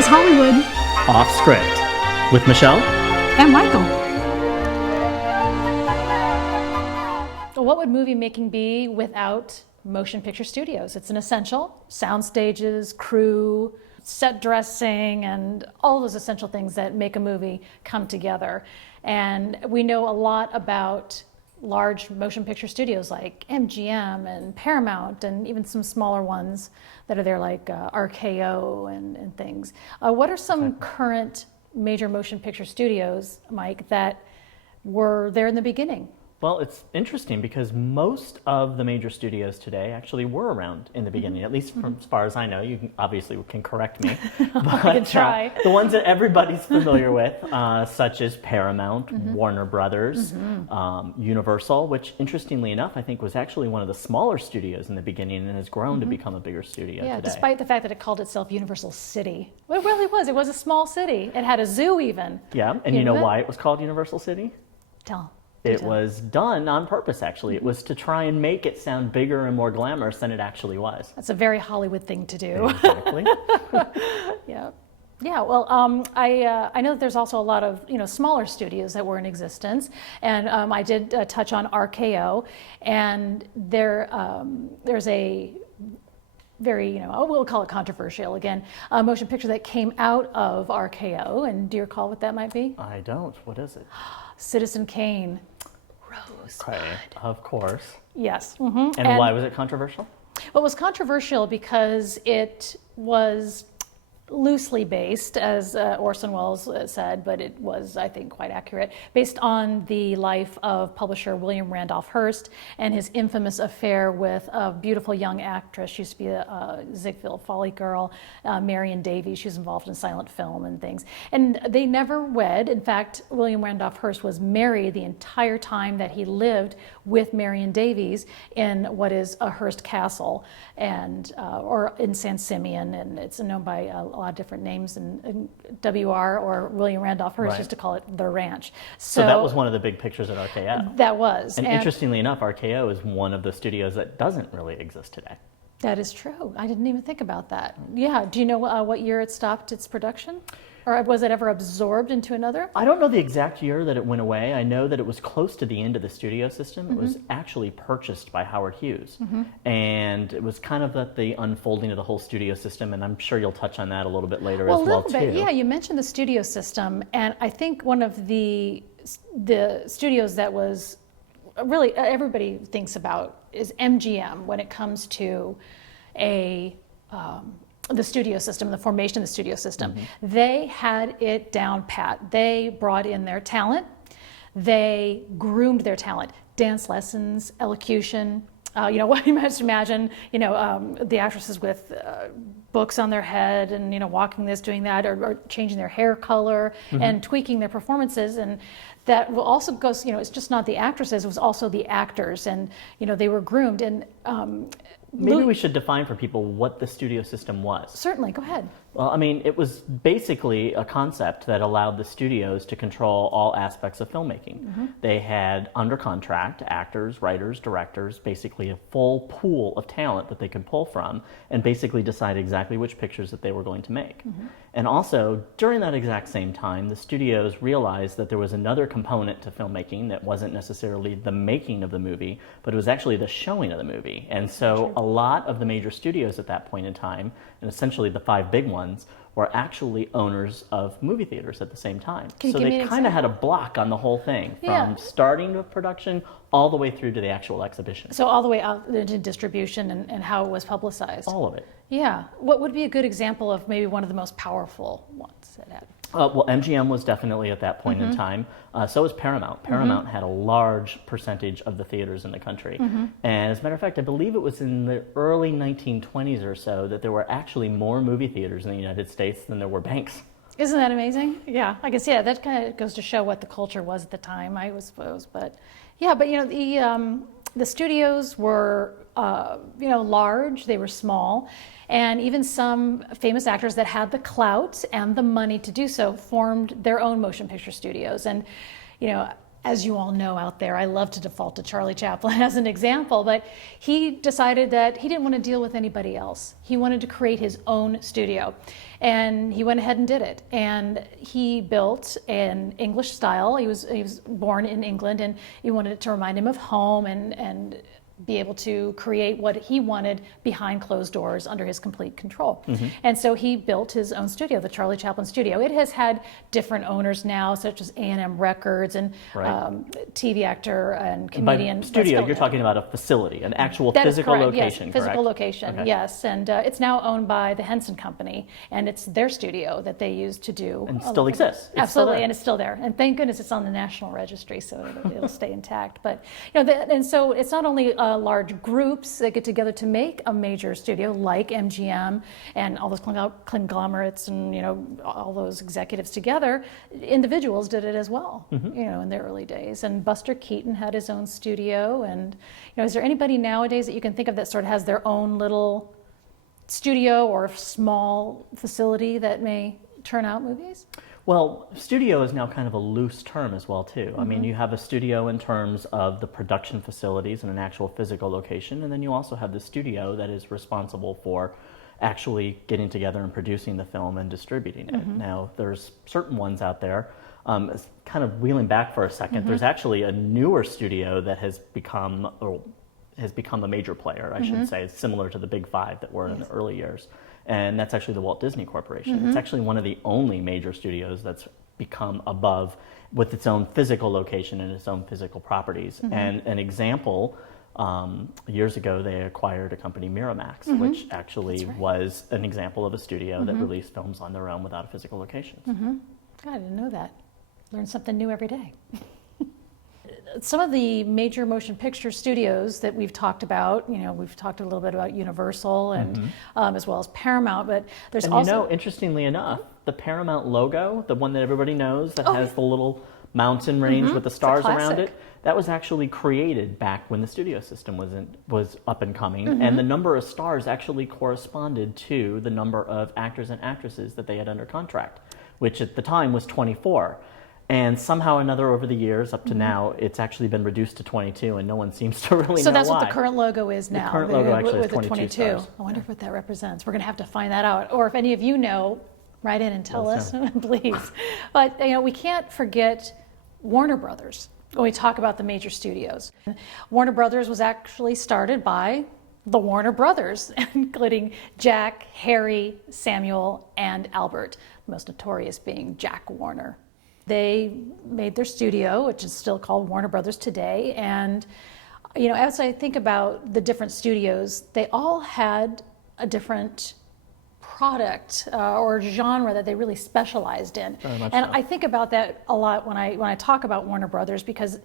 is Hollywood. Off Script with Michelle And Michael. What would movie making be without motion picture studios? It's an essential. Sound stages, crew, set dressing, and all those essential things that make a movie come together. And we know a lot about large motion picture studios like MGM and Paramount, and even some smaller ones that are there like RKO and things. What are some current major motion picture studios, Mike, that were there in the beginning? Well, it's interesting because most of the major studios today actually were around in the beginning, at least from as far as I know. You obviously can correct me. But, I can try. The ones that everybody's familiar with, such as Paramount, Warner Brothers, Universal, which interestingly enough, I think was actually one of the smaller studios in the beginning and has grown to become a bigger studio Yeah, today. despite the fact that it called itself Universal City. Well, it really was. It was a small city. It had a zoo even. Yeah, and you know that? why it was called Universal City? Tell. It was done on purpose, actually. It was to try and make it sound bigger and more glamorous than it actually was. That's a very Hollywood thing to do. Exactly. Yeah. Yeah, well, I know that there's also a lot of smaller studios that were in existence, and I did touch on RKO, and there's a very we'll call it controversial again, motion picture that came out of RKO, and do you recall what that might be? I don't. What is it? Citizen Kane. Rosebud. Okay, of course. Yes. And why was it controversial? Well, it was controversial because it was loosely based, as Orson Welles said, but it was, I think, quite accurate, based on the life of publisher William Randolph Hearst and his infamous affair with a beautiful young actress. She used to be a Ziegfeld Folly girl, Marion Davies. She was involved in silent film and things. And they never wed. In fact, William Randolph Hearst was married the entire time that he lived with Marion Davies in what is a Hearst Castle, and or in San Simeon, and it's known by a lot of different names, and WR or William Randolph Hearst used to call it the ranch. So that was one of the big pictures at RKO. That was. And interestingly enough, RKO is one of the studios that doesn't really exist today. That is true. I didn't even think about that. Yeah. Do you know what year it stopped its production? Or was it ever absorbed into another? I don't know the exact year that it went away. I know that it was close to the end of the studio system. It was actually purchased by Howard Hughes. And it was kind of at the unfolding of the whole studio system, and I'm sure you'll touch on that a little bit later as well, a little bit. too. Yeah, you mentioned the studio system, and I think one of the studios that was really everybody thinks about is MGM when it comes to the studio system, the formation of the studio system. They had it down pat. They brought in their talent. They groomed their talent. Dance lessons, elocution. What you might imagine, the actresses with books on their head and, walking this, doing that, or changing their hair color and tweaking their performances. And that will also go, it's just not the actresses, it was also the actors. And, they were groomed. And maybe we should define for people what the studio system was. Certainly, go ahead. Well, I mean, it was basically a concept that allowed the studios to control all aspects of filmmaking. They had under contract actors, writers, directors, basically a full pool of talent that they could pull from and basically decide exactly which pictures that they were going to make. And also, during that exact same time, the studios realized that there was another component to filmmaking that wasn't necessarily the making of the movie, but it was actually the showing of the movie. And so a lot of the major studios at that point in time, and essentially the 5 big ones, were actually owners of movie theaters at the same time. So they kind of had a block on the whole thing, from starting the production all the way through to the actual exhibition. So all the way out into distribution and how it was publicized. All of it. Yeah. What would be a good example of maybe one of the most powerful ones that had? Well, MGM was definitely at that point in time. So was Paramount. Paramount had a large percentage of the theaters in the country. And as a matter of fact, I believe it was in the early 1920s or so that there were actually more movie theaters in the United States than there were banks. Isn't that amazing? Yeah, I guess, yeah, that kind of goes to show what the culture was at the time, I would suppose. But yeah, but the studios were, large, they were small. And even some famous actors that had the clout and the money to do so formed their own motion picture studios. And, as you all know out there, I love to default to Charlie Chaplin as an example, but he decided that he didn't want to deal with anybody else. He wanted to create his own studio, and he went ahead and did it. And he built an English style. He was born in England, and he wanted it to remind him of home and be able to create what he wanted behind closed doors under his complete control. And so he built his own studio, the Charlie Chaplin Studio. It has had different owners now, such as A&M Records and TV actor and comedian. By studio, you're talking about a facility, an actual physical location, yes, physical correct? location, yes. And it's now owned by the Henson Company, and it's their studio that they use to do. And still exists. Absolutely, and it's still there. And thank goodness it's on the National Registry, so it'll stay intact. But and so it's not only large groups that get together to make a major studio like MGM and all those conglomerates and all those executives together. Individuals did it as well, in the early days. And Buster Keaton had his own studio. And is there anybody nowadays that you can think of that sort of has their own little studio or small facility that may turn out movies? Well, studio is now kind of a loose term as well, too. I mean, you have a studio in terms of the production facilities and an actual physical location, and then you also have the studio that is responsible for actually getting together and producing the film and distributing it. Now, there's certain ones out there, kind of wheeling back for a second, there's actually a newer studio that has become a major player, I should say, similar to the Big Five that were in the early years. And that's actually the Walt Disney Corporation. It's actually one of the only major studios that's become above with its own physical location and its own physical properties. And an example, years ago they acquired a company, Miramax, which actually was an example of a studio that released films on their own without a physical location. God, I didn't know that. Learn something new every day. Some of the major motion picture studios that we've talked about, we've talked a little bit about Universal and as well as Paramount, but there's also... interestingly enough, the Paramount logo, the one that everybody knows that has the little mountain range with the stars around it, that was actually created back when the studio system was up and coming, and the number of stars actually corresponded to the number of actors and actresses that they had under contract, which at the time was 24. And somehow or another over the years, up to now, it's actually been reduced to 22, and no one seems to really know why. So that's what the current logo is now. The current logo actually with is 22 stars. I wonder what that represents. We're going to have to find that out. Or if any of you know, write in and tell us, please. But we can't forget Warner Brothers when we talk about the major studios. Warner Brothers was actually started by the Warner Brothers, including Jack, Harry, Samuel, and Albert, the most notorious being Jack Warner. They made their studio, which is still called Warner Brothers today. And, as I think about the different studios, they all had a different product or genre that they really specialized in. And I think about that a lot when I talk about Warner Brothers, because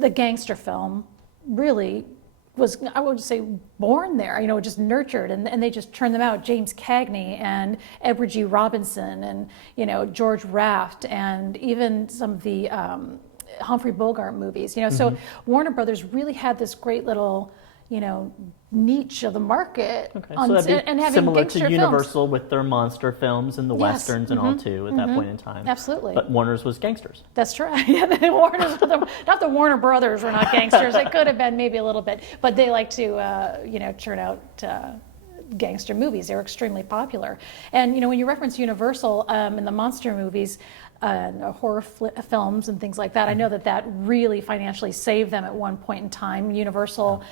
the gangster film really was, I would say, born there, just nurtured, and they just turned them out. James Cagney and Edward G. Robinson and, George Raft, and even some of the Humphrey Bogart movies, So Warner Brothers really had this great little, niche of the market. Okay. So that'd be and having similar to gangster Universal films. with their monster films and the westerns and all too at that point in time. Absolutely. But Warner's was gangsters. That's right. Yeah, the Warner's, not the Warner Brothers were not gangsters. It could have been maybe a little bit, but they like to churn out gangster movies. They were extremely popular. And when you reference Universal in the monster movies, horror films and things like that, I know that really financially saved them at one point in time. Universal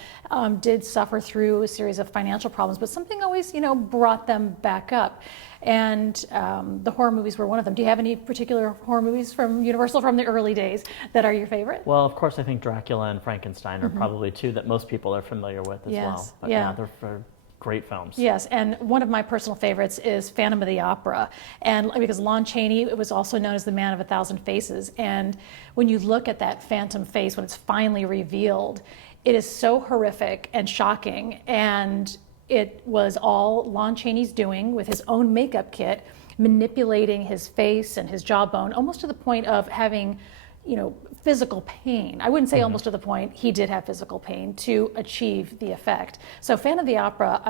did suffer through a series of financial problems, but something always, brought them back up. And the horror movies were one of them. Do you have any particular horror movies from Universal from the early days that are your favorite? Well, of course, I think Dracula and Frankenstein are probably two that most people are familiar with as well. But they're great films. Yes, and one of my personal favorites is Phantom of the Opera, and because Lon Chaney was also known as the Man of a Thousand Faces, and when you look at that phantom face when it's finally revealed, it is so horrific and shocking, and it was all Lon Chaney's doing with his own makeup kit, manipulating his face and his jawbone, almost to the point of having physical pain. I wouldn't say almost to the point, he did have physical pain to achieve the effect. So Phantom of the Opera,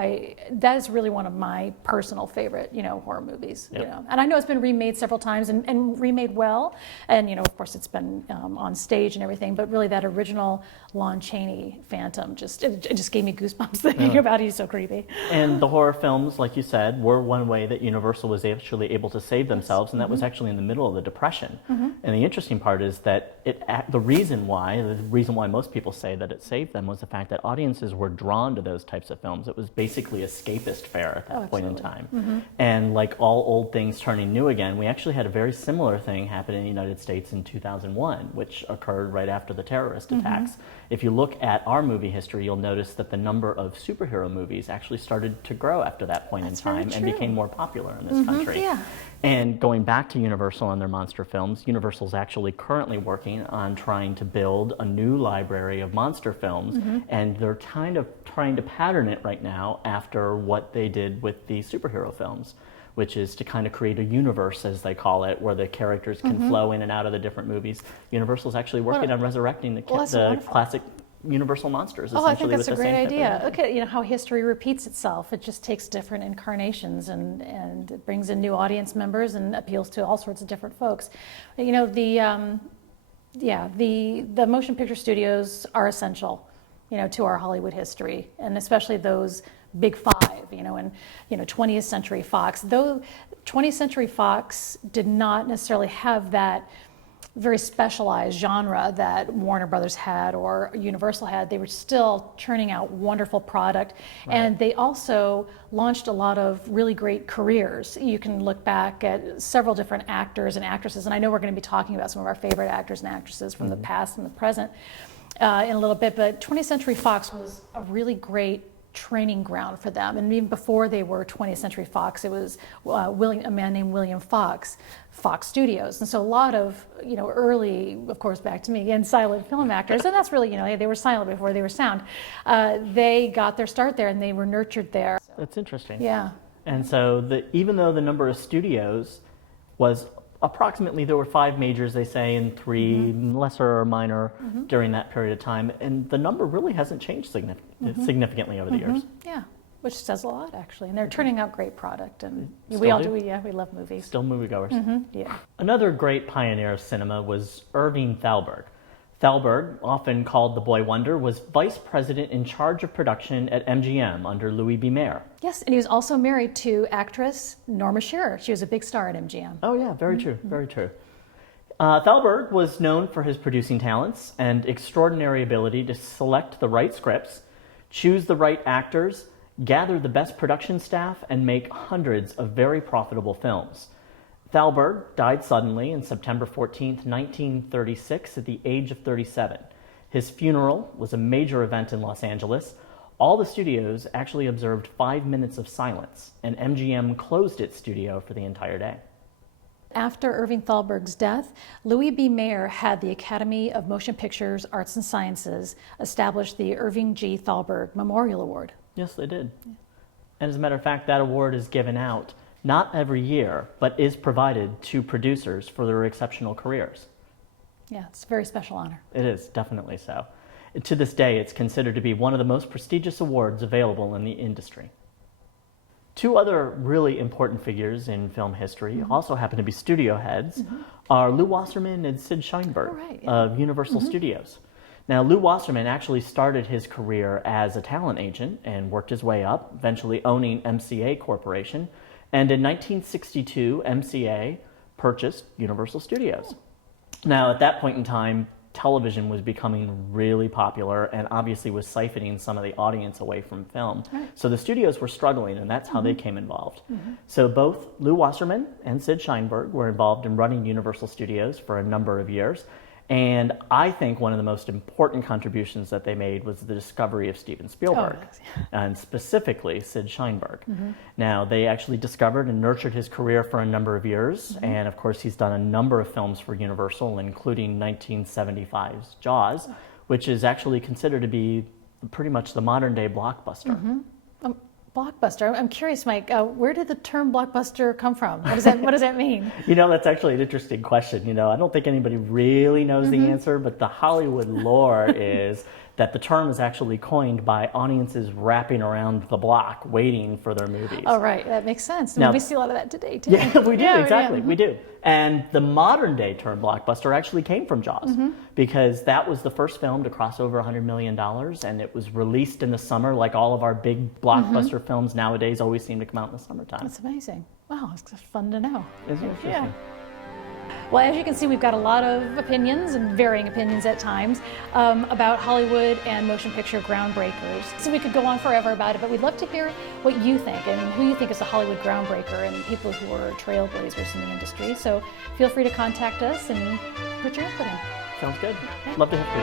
that is really one of my personal favorite, horror movies. And I know it's been remade several times and remade well. And, of course it's been on stage and everything, but really that original Lon Chaney Phantom, it just gave me goosebumps thinking about it. He's so creepy. And the horror films, like you said, were one way that Universal was actually able to save themselves, and that was actually in the middle of the Depression. And the interesting part is that the reason why most people say that it saved them was the fact that audiences were drawn to those types of films. It was basically escapist fare at that point in time. And like all old things turning new again, we actually had a very similar thing happen in the United States in 2001, which occurred right after the terrorist attacks. If you look at our movie history, you'll notice that the number of superhero movies actually started to grow after that point in time and became more popular in this country. And going back to Universal and their monster films, Universal's actually currently working on trying to build a new library of monster films, and they're kind of trying to pattern it right now after what they did with the superhero films, which is to kind of create a universe, as they call it, where the characters can flow in and out of the different movies. Universal's actually working on resurrecting the classic Universal monsters. I think that's a great idea. Look at how history repeats itself. It just takes different incarnations and it brings in new audience members and appeals to all sorts of different folks. The motion picture studios are essential, to our Hollywood history, and especially those big five, and 20th Century Fox. Though 20th Century Fox did not necessarily have that very specialized genre that Warner Brothers had or Universal had, they were still churning out wonderful product. And they also launched a lot of really great careers. You can look back at several different actors and actresses, and I know we're going to be talking about some of our favorite actors and actresses from the past and the present in a little bit, but 20th Century Fox was a really great training ground for them. And even before they were 20th Century Fox, it was a man named William Fox, Fox Studios. And so a lot of, early, of course, back to me again, silent film actors, and that's really, they were silent before they were sound. They got their start there and they were nurtured there. That's interesting. Yeah. And so even though the number of studios was approximately, there were 5 majors, they say, and 3 lesser or minor during that period of time, and the number really hasn't changed significantly over the years. Yeah, which says a lot, actually. And they're turning out great product, and Still we all do. We love movies. Still moviegoers. Yeah. Another great pioneer of cinema was Irving Thalberg. Thalberg, often called the Boy Wonder, was vice president in charge of production at MGM under Louis B. Mayer. Yes, and he was also married to actress Norma Shearer. She was a big star at MGM. Oh yeah, very true, very true. Thalberg was known for his producing talents and extraordinary ability to select the right scripts, choose the right actors, gather the best production staff, and make hundreds of very profitable films. Thalberg died suddenly on September 14th, 1936, at the age of 37. His funeral was a major event in Los Angeles. All the studios actually observed 5 minutes of silence, and MGM closed its studio for the entire day. After Irving Thalberg's death, Louis B. Mayer had the Academy of Motion Pictures, Arts and Sciences establish the Irving G. Thalberg Memorial Award. Yes, they did. And as a matter of fact, that award is given out not every year, but is provided to producers for their exceptional careers. Yeah, it's a very special honor. It is, definitely so. To this day, it's considered to be one of the most prestigious awards available in the industry. 2 other really important figures in film history also happen to be studio heads, are Lew Wasserman and Sid Sheinberg of Universal Studios. Now, Lew Wasserman actually started his career as a talent agent and worked his way up, eventually owning MCA Corporation. And in 1962, MCA purchased Universal Studios. Now, at that point in time, television was becoming really popular and obviously was siphoning some of the audience away from film. So the studios were struggling, and that's how they came involved. So both Lew Wasserman and Sid Sheinberg were involved in running Universal Studios for a number of years. And I think one of the most important contributions that they made was the discovery of Steven Spielberg, and specifically Sid Sheinberg. Now, they actually discovered and nurtured his career for a number of years, and of course he's done a number of films for Universal, including 1975's Jaws, which is actually considered to be pretty much the modern-day blockbuster. blockbuster. I'm curious, Mike, where did the term blockbuster come from? What does that mean? That's actually an interesting question. I don't think anybody really knows the answer, but the Hollywood lore is that the term is actually coined by audiences wrapping around the block waiting for their movies. Oh, right. That makes sense. Now, we see a lot of that today, too. Yeah, we do, Yeah, exactly. yeah. We do. And the modern day term blockbuster actually came from Jaws because that was the first film to cross over $100 million, and it was released in the summer like all of our big blockbuster films nowadays always seem to come out in the summertime. That's amazing. Wow, it's fun to know. Isn't it interesting? Yeah. Well, as you can see, we've got a lot of opinions and varying opinions at times about Hollywood and motion picture groundbreakers. So we could go on forever about it, but we'd love to hear what you think and who you think is a Hollywood groundbreaker and people who are trailblazers in the industry. So feel free to contact us and put your input in. Sounds good. Love to hear from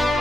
you.